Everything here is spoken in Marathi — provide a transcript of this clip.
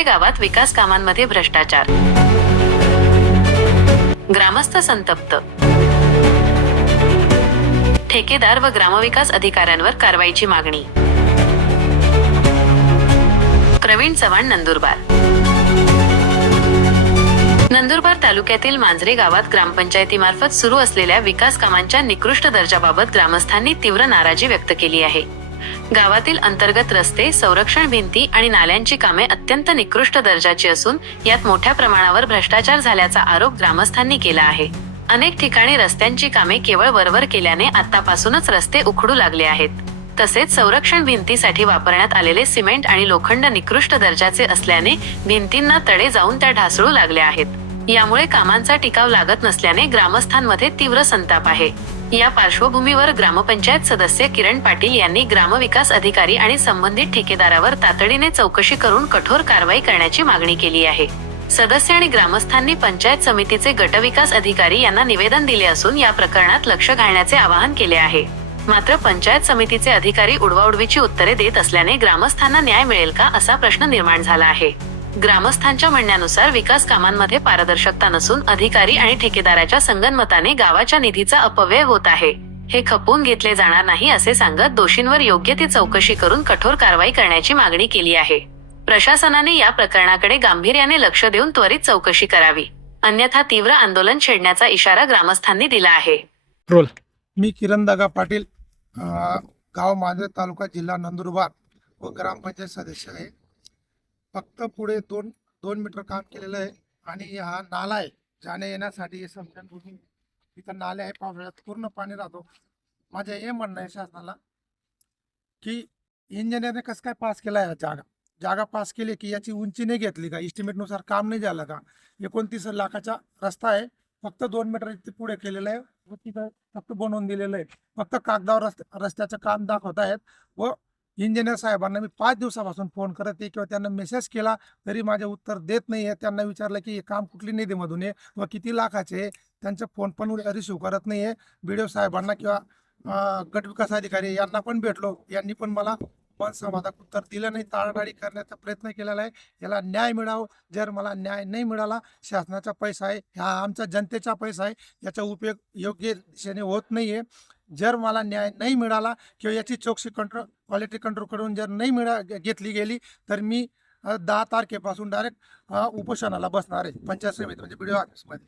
मांजरे गावात विकास कामांमध्ये भ्रष्टाचार. ग्रामस्थ संतप्त. ठेकेदार व ग्रामविकास अधिकाऱ्यांवर कारवाईची मागणी. प्रवीण चव्हाण नंदुरबार. नंदुरबार तालुक्यातील मांजरे गावात ग्रामपंचायतीमार्फत सुरू असलेल्या विकास कामांच्या निकृष्ट दर्जाबाबत ग्रामस्थांनी तीव्र नाराजी व्यक्त केली आहे. गावातील अंतर्गत रस्ते संरक्षण भिंती आणि नाल्यांची कामे अत्यंत निकृष्ट दर्जाची असून यात मोठ्या प्रमाणावर भ्रष्टाचार झाल्याचा आरोप ग्रामस्थांनी केला आहे. अनेक ठिकाणी रस्त्यांची कामे केवळ वरवर केल्याने आतापासूनच रस्ते उखडू लागले आहेत. तसेच संरक्षण भिंतीसाठी वापरण्यात आलेले सिमेंट आणि लोखंड निकृष्ट दर्जाचे असल्याने भिंतींना तडे जाऊन त्या ढासळू लागल्या आहेत. यामुळे कामांचा टिकाव लागत नसल्याने ग्रामस्थांमध्ये तीव्र संताप आहे. या पार्श्वभूमीवर ग्रामपंचायत सदस्य किरण पाटील यांनी ग्रामविकास अधिकारी आणि संबंधित ठेकेदारावर तातडीने चौकशी करून कठोर कारवाई करण्याची मागणी केली आहे. सदस्य आणि ग्रामस्थांनी पंचायत समितीचे गटविकास अधिकारी यांना निवेदन दिले असून या प्रकरणात लक्ष घालण्याचे आवाहन केले आहे. मात्र पंचायत समितीचे अधिकारी उडवाउडवीची उत्तरे देत असल्याने ग्रामस्थांना न्याय मिळेल का असा प्रश्न निर्माण झाला आहे. ग्रामस्थांच्या म्हणण्यानुसार विकास कामांमध्ये पारदर्शकता नसून अधिकारी आणि ठेकेदाराच्या संगनमताने गावाच्या निधीचा अपव्यय होत आहे. हे खपवून घेतले जाणार नाही असे सांगत दोषींवर योग्य ती चौकशी करून कठोर कारवाई करण्याची मागणी केली आहे. प्रशासनाने या प्रकरणाकडे गांभीर्याने लक्ष देऊन त्वरित चौकशी करावी. अन्यथा तीव्र आंदोलन छेडण्याचा इशारा ग्रामस्थांनी दिला आहे. रोल. मी किरण दागा पाटील गाव मांजरे तालुका जिल्हा नंदुरबार व ग्रामपंचायत सदस्य आहे. फक्त पुढे दोन दोन मीटर काम केलेलं आहे. आणि हा नाला आहे जाण्या येण्यासाठी समजून इथं नाले आहे पावसाळ्यात पूर्ण पाणी राहतो. माझं हे म्हणणं आहे शासनाला की इंजिनियरने कसं काय पास केला आहे जागा? जागा पास केली की याची उंची नाही घेतली का? इस्टिमेटनुसार काम नाही झालं का? एकोणतीस लाखाचा रस्ता आहे. फक्त दोन मीटर इथे पुढे केलेलं आहे. व तिथं फक्त बनवून दिलेलं आहे. फक्त कागदावर रस्त्याचं काम दाखवत आहेत. व इंजिनियर साहेबांना मी पाच दिवसापासून फोन करत आहे किंवा त्यांना मेसेज केला तरी माझे उत्तर देत नाही आहे त्यांना विचारलं की हे काम कुठली निधीमधून आहे व किती लाखाचे आहे? त्यांचा फोन पण रिसिव्ह करत नाही आहे. बी डी ओ साहेबांना किंवा गटविकास अधिकारी यांना पण भेटलो. यांनी पण मला पण समाधाक उत्तर दिलं नाही. ताळाटाळी करण्याचा प्रयत्न केलेला आहे. याला न्याय मिळावं. जर मला न्याय नाही मिळाला शासनाचा पैसा आहे. हा आमचा जनतेचा पैसा आहे. याचा उपयोग योग्य दिशेने होत नाही आहे. जर मला न्याय नाही मिळाला किंवा याची चौकशी कंट्रोल क्वालिटी कंट्रोल करून जर नाही मिळा घेतली गेली तर मी दहा तारखेपासून डायरेक्ट उपोषणाला बसणार आहे. पंचायत समिती म्हणजे बी ऑफिसमध्ये